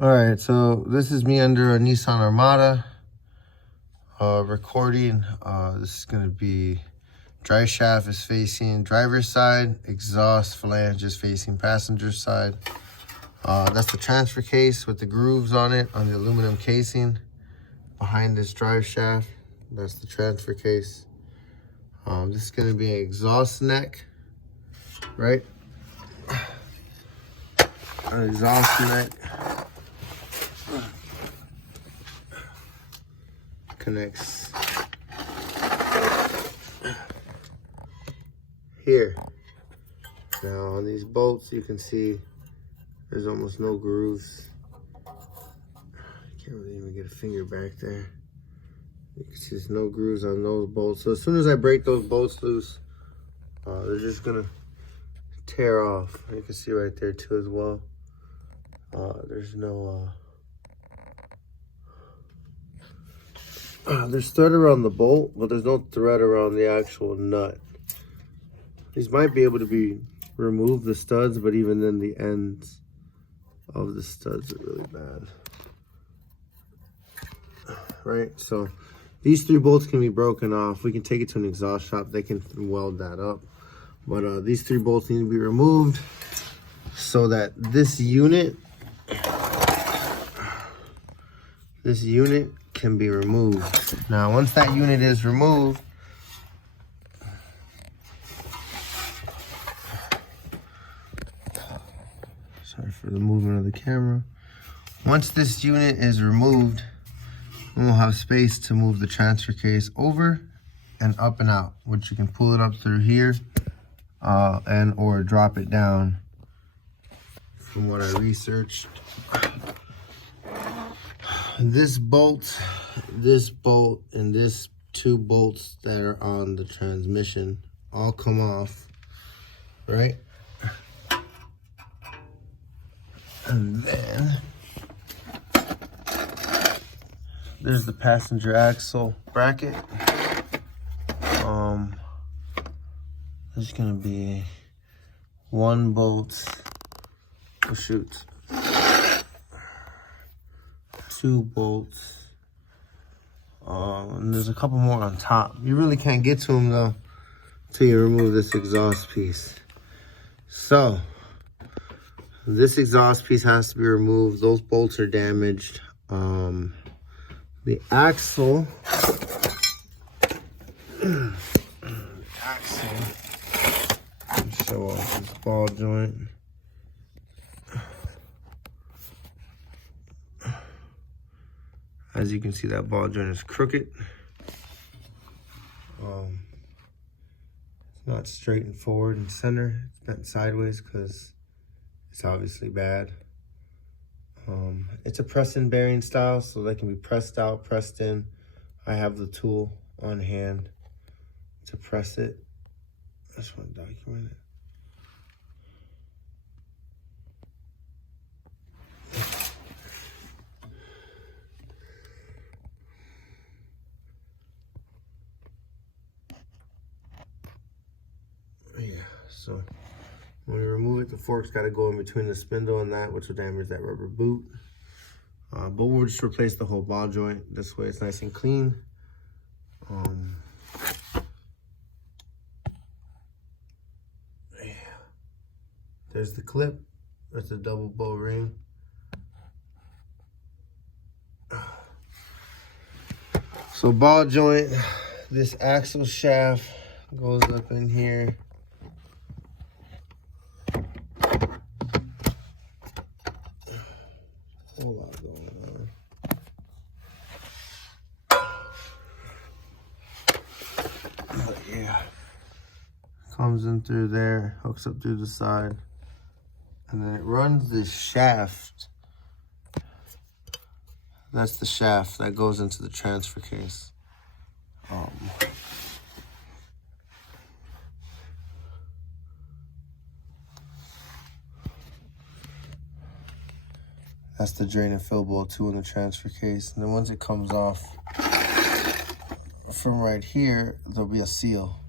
All right, so this is me under a Nissan Armada recording. This is going to be drive shaft is facing driver's side, exhaust flange is facing passenger side. That's the transfer case with the grooves on it on the aluminum casing. Behind this drive shaft, that's the transfer case. This is going to be an exhaust neck, right? An exhaust neck. Connects here. Now on these bolts you can see there's almost no grooves. Can't really even get a finger back there. You can see there's no grooves on those bolts. So as soon as I break those bolts loose, they're just gonna tear off. You can see right there too as well. There's no there's thread around the bolt, but there's no thread around the actual nut. These might be able to be removed, the studs, but even then the ends of the studs are really bad. Right, so these three bolts can be broken off. We can take it to an exhaust shop. They can weld that up. But these three bolts need to be removed so that this unit can be removed. Now, once that unit is removed, sorry for the movement of the camera. Once this unit is removed, we'll have space to move the transfer case over and up and out, which you can pull it up through here and or drop it down from what I researched. This bolt, and this two bolts that are on the transmission all come off, right? And then there's the passenger axle bracket. There's gonna be one bolt, oh shoot, two bolts, and there's a couple more on top. You really can't get to them though until you remove this exhaust piece. So this exhaust piece has to be removed. Those bolts are damaged. The axle, show off this ball joint. As you can see, that ball joint is crooked. It's not straight and forward and center. It's bent sideways because it's obviously bad. It's a press-in bearing style, so they can be pressed out, pressed in. I have the tool on hand to press it. I just want to document it. Yeah, so when we remove it, the fork's got to go in between the spindle and that, which will damage that rubber boot. But we'll just replace the whole ball joint. This way it's nice and clean. Yeah. There's the clip. That's a double bow ring. So ball joint, this axle shaft goes up in here. Whole lot going on. But yeah, comes in through there, hooks up through the side, and then it runs this shaft. That's the shaft that goes into the transfer case. That's the drain and fill bowl too in the transfer case. And then once it comes off from right here, there'll be a seal.